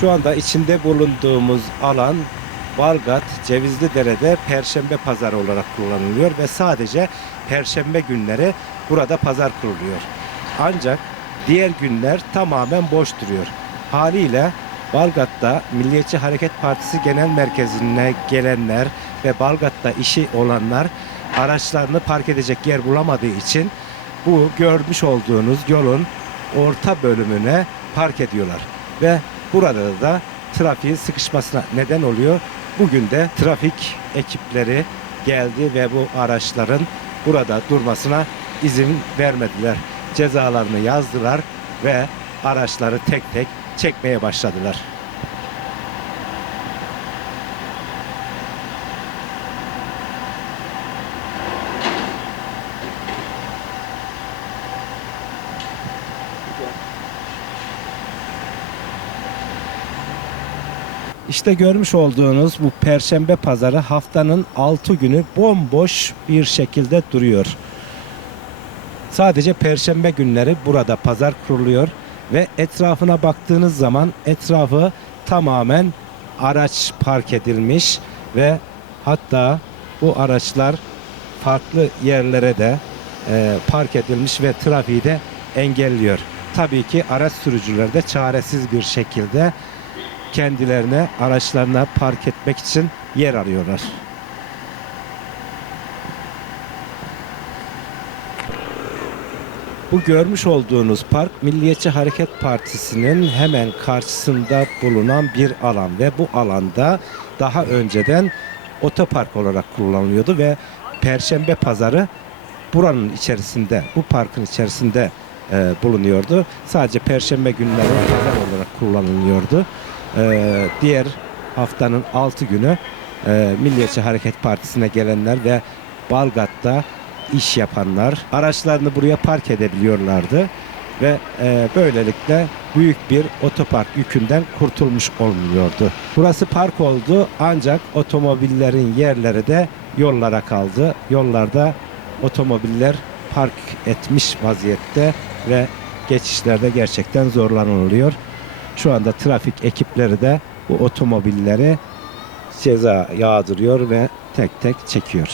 Şu anda içinde bulunduğumuz alan Balgat Cevizli Dere'de Perşembe Pazarı olarak kullanılıyor ve sadece Perşembe günleri burada pazar kuruluyor. Ancak diğer günler tamamen boş duruyor. Haliyle Balgat'ta Milliyetçi Hareket Partisi Genel Merkezi'ne gelenler ve Balgat'ta işi olanlar araçlarını park edecek yer bulamadığı için bu görmüş olduğunuz yolun orta bölümüne park ediyorlar. Ve burada da trafiğin sıkışmasına neden oluyor. Bugün de trafik ekipleri geldi ve bu araçların burada durmasına izin vermediler. Cezalarını yazdılar ve araçları tek tek çekmeye başladılar. İşte görmüş olduğunuz bu perşembe pazarı haftanın 6 günü bomboş bir şekilde duruyor. Sadece perşembe günleri burada pazar kuruluyor ve etrafına baktığınız zaman etrafı tamamen araç park edilmiş ve hatta bu araçlar farklı yerlere de e, park edilmiş ve trafiği de engelliyor. Tabii ki araç sürücüleri de çaresiz bir şekilde kendilerine araçlarına park etmek için yer arıyorlar. Bu görmüş olduğunuz park Milliyetçi Hareket Partisi'nin hemen karşısında bulunan bir alan ve bu alanda daha önceden otopark olarak kullanılıyordu ve Perşembe Pazarı buranın içerisinde, bu parkın içerisinde e, bulunuyordu. Sadece Perşembe günleri pazar olarak kullanılıyordu. E, diğer haftanın 6 günü e, Milliyetçi Hareket Partisi'ne gelenler ve Balgat'ta iş yapanlar araçlarını buraya park edebiliyorlardı ve e, böylelikle büyük bir otopark yükünden kurtulmuş oluyordu. Burası park oldu ancak otomobillerin yerleri de yollara kaldı. Yollarda otomobiller park etmiş vaziyette ve geçişlerde gerçekten zorlanılıyor. Şu anda trafik ekipleri de bu otomobilleri ceza yağdırıyor ve tek tek çekiyor.